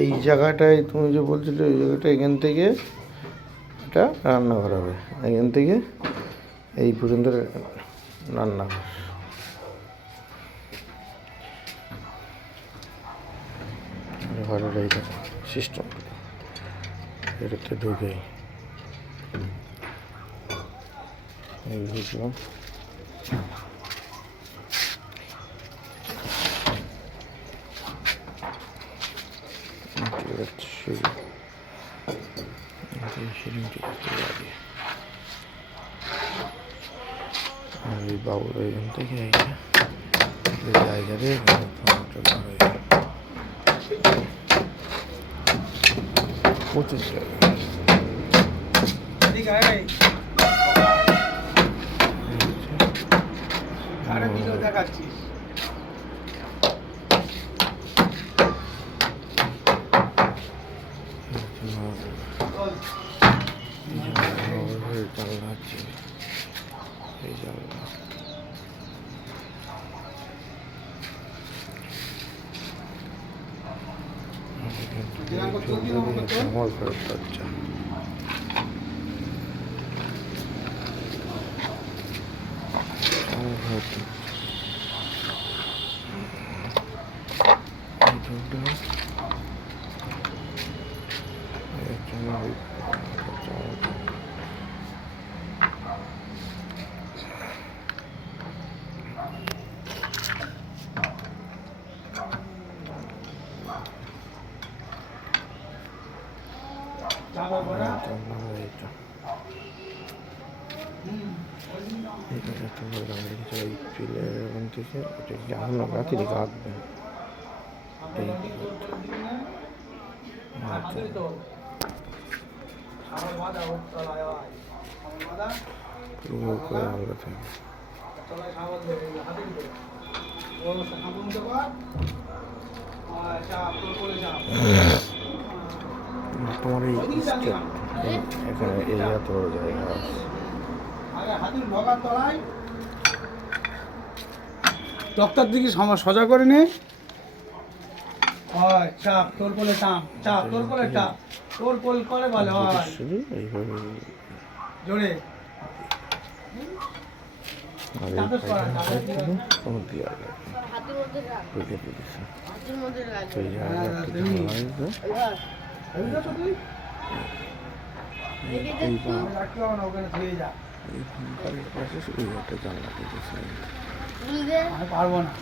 এই জায়গাটায় তুমি যে বলছিলে ওই জায়গাটা এখান থেকে এটা রান্নাঘর হবে, এখান থেকে এই পর্যন্ত রান্নাঘর। ঘরের এই সিস্টেম এটাতে ঢুকে এই বুঝলাম। এই বাবুর এখান থেকে জায়গাতে প্রচুর দেখাচ্ছিস জানলা আছে, এই জানলা আমার ঘরের দরজা। রাত্রি কাঁদবে তোমার এই এখানে এই এত বড় জায়গা আছে। ডক্টর দিকে সোজা করে নে, হয় চাপ তোর কোলে চাপ, চাপ তোর কোলে চাপ, তোর কোল করে বলে হয় এইভাবে জোরে পারবো না।